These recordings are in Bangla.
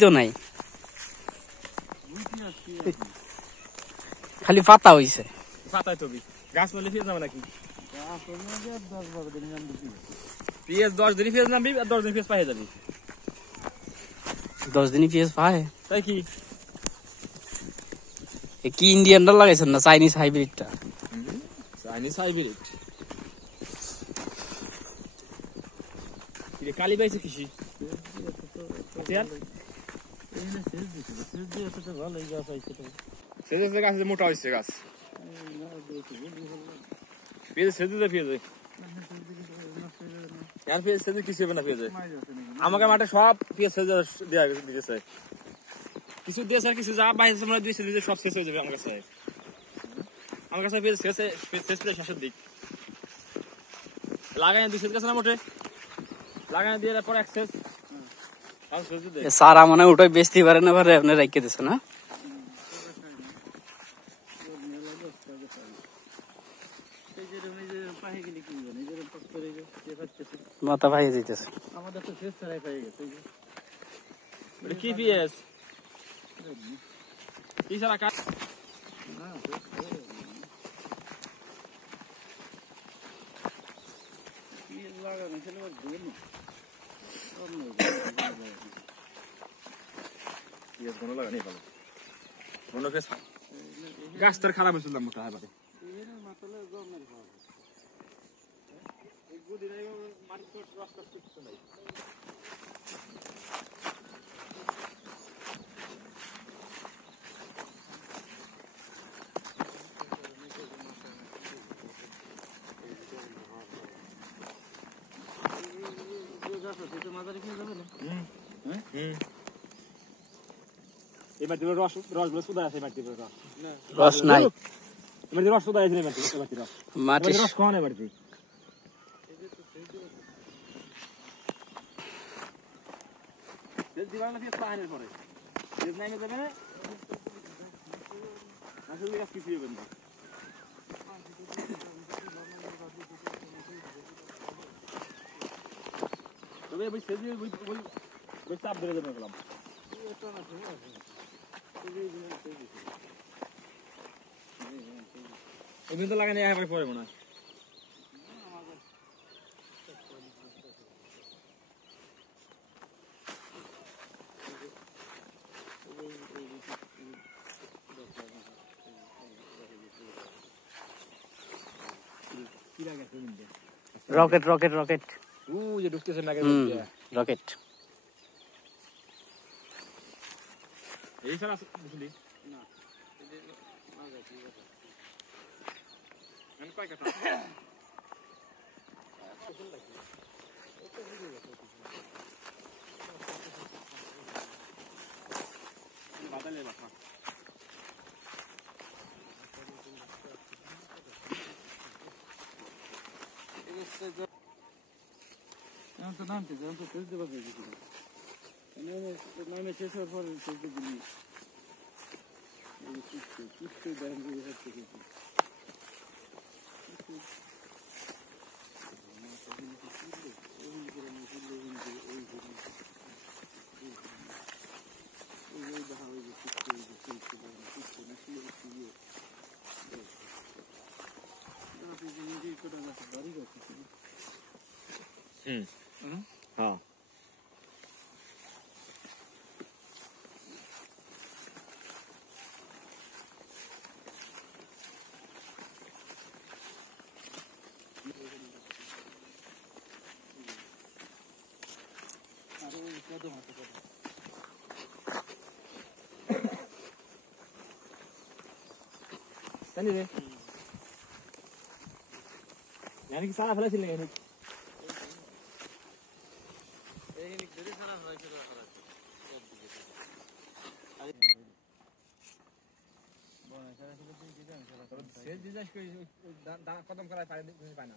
তো নাই, খালি পাতা হইছে। পাতায় তো গাছ মরলে ফিরে যাবে নাকি? পেঁয়াজ 10 দিনই পেঁয়াজ নামবি আর 10 দিন পেঁয়াজ পাইয়ে যাবি। 10 দিনই পেঁয়াজ পায়? তাই কি কি ইন্ডিয়ানটা লাগাইছেন না চাইনিজ হাইব্রিডটা? চাইনিজ হাইব্রিড কালি পাইছে কৃষি গাছ মোটা হয়েছে গাছ পেঁয়াজ সেজে যায় পেঁয়াজে আর পেঁয়াজ সেজে কিছু হবে না পেঁয়াজে। আমাকে মাঠে সব পেঁয়াজ সেজে দেওয়া দিয়েছে, কিছু দিয়েছে আর কিছু যা বাইরে আমরা দিয়েছে দিয়েছে সব শেষ হয়ে যাবে। আমার কাছে পেঁয়াজ শেষ শেষের দিক লাগাই দিয়েছে গাছ না মোটে লাগাই দিয়ে পরে এক শেষ সারা মানে ওটাই বেচতে পারে না, পারে আপনি রেখে দিচ্ছে না মাথা ভাইয়ে যেতেছে। আমাদের তো শেষ ছাড়াই পেয়ে গেছে কি পেঁয়াজ কি সারা কাজ লাগানো ছিল গাছ তার খারাপ হয়েছিল মোটা এবারে এবার রস রসগুলো সুদা আছে, এবার রস নাই, এবার রস সুদা আছে, এবার রস খাওয়া এবার দিবানা দিয়ে পাহাড়ের পরে নাই যাবে না আসলে গাছ কিছু হবে না। তবে ওই সেজি ওই চাপ ধরে যাবে গেলাম এমনি তো লাগানি একবার পরে মনে হয় রকেট রকেট রকেট যে ঢুকতেছে না রকেট এই সারা বুঝলি না আমি কয় কথা বাদলে বাবা তো নামতে যান তো শেষ দেওয়া হয়ে গেছিল নামে শেষ হওয়ার পরে শেষ দিয়ে দিলি কিস্তি ব্যাংক হচ্ছে কিন্তু হ্যাঁ জানি রে জানি কি সারা ফেলেছিল নাকি কদম করায় পায় না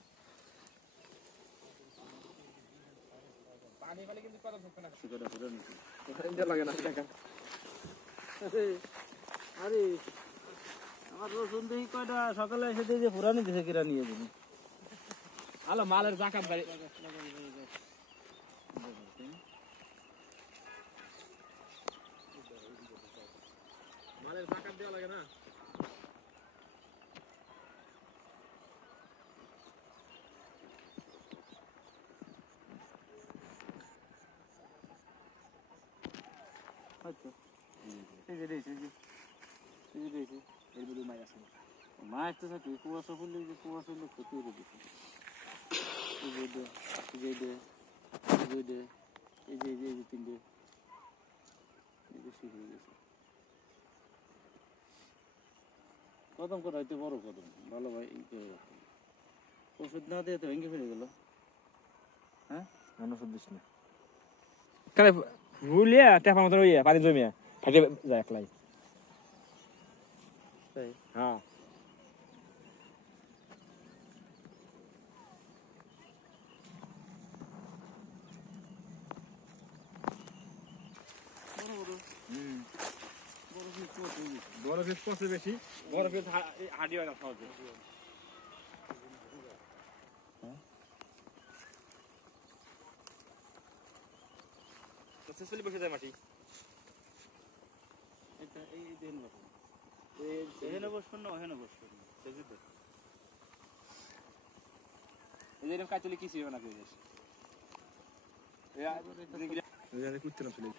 পানি পালে কিন্তু কদম থাকবে না লাগে না আরে আমার রসুন দেখি কয়টা সকালে এসে দিয়ে যে পুরানি দিছে কিরা নিয়ে যাবি আলো মালের জাকাত বাড়ি দেওয়া লাগে না আচ্ছা এই যে এই যে এই যে এর মধ্যে মাছ আছে মাছ তো থাকে কুয়াশা ফুললে যে কুয়াশা লোক ক্ষতি করে দিচ্ছে এই যে এই যে এই যে এই যে এই যে তিনটে এই যে শুরু হয়ে গেছে কদম করে হয়তো বড় কদম ভালো ভাই ওষুধ না দিয়ে তো ভেঙে ফেলে গেল হ্যাঁ মনে সদ্দিস না কালে ভুলিয়া টেপা মতো ইয়ে পানি জমিয়া ফাটে যায় একলাই তাই হ্যাঁ বড় বড় বড় ফিস কত বড় ফিস কষ্ট বেশি বড় ফিস হাডি হয় না সহজে সুসলি বসে যায় মাটি এটা এই দেন বসুন এখানে বসবেন না ওখানে বসবেন সেজুতে এই যে কাজ চলে কিছু হবে না পেয়ে এই কুত্তে না চলে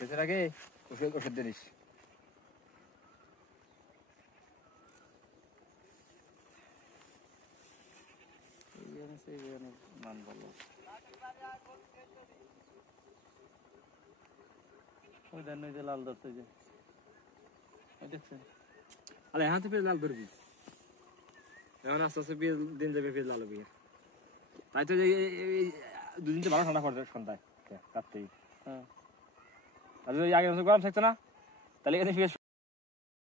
শেষের আগে ওষুধ ওষুধ দিস এইখানে মান ভালো ওই দেন ওই যে লাল দর্শ যে ওই দেখছেন আরে হাতে পেয়ে লাল ধরবি এখন আস্তে আস্তে দিন যাবে পেয়ে লাল হবে তাই তো দুদিন তো ভালো ঠান্ডা পড়ছে সন্ধ্যায় রাত্রেই হ্যাঁ আর যদি আগে গরম থাকতো না তাহলে এখানে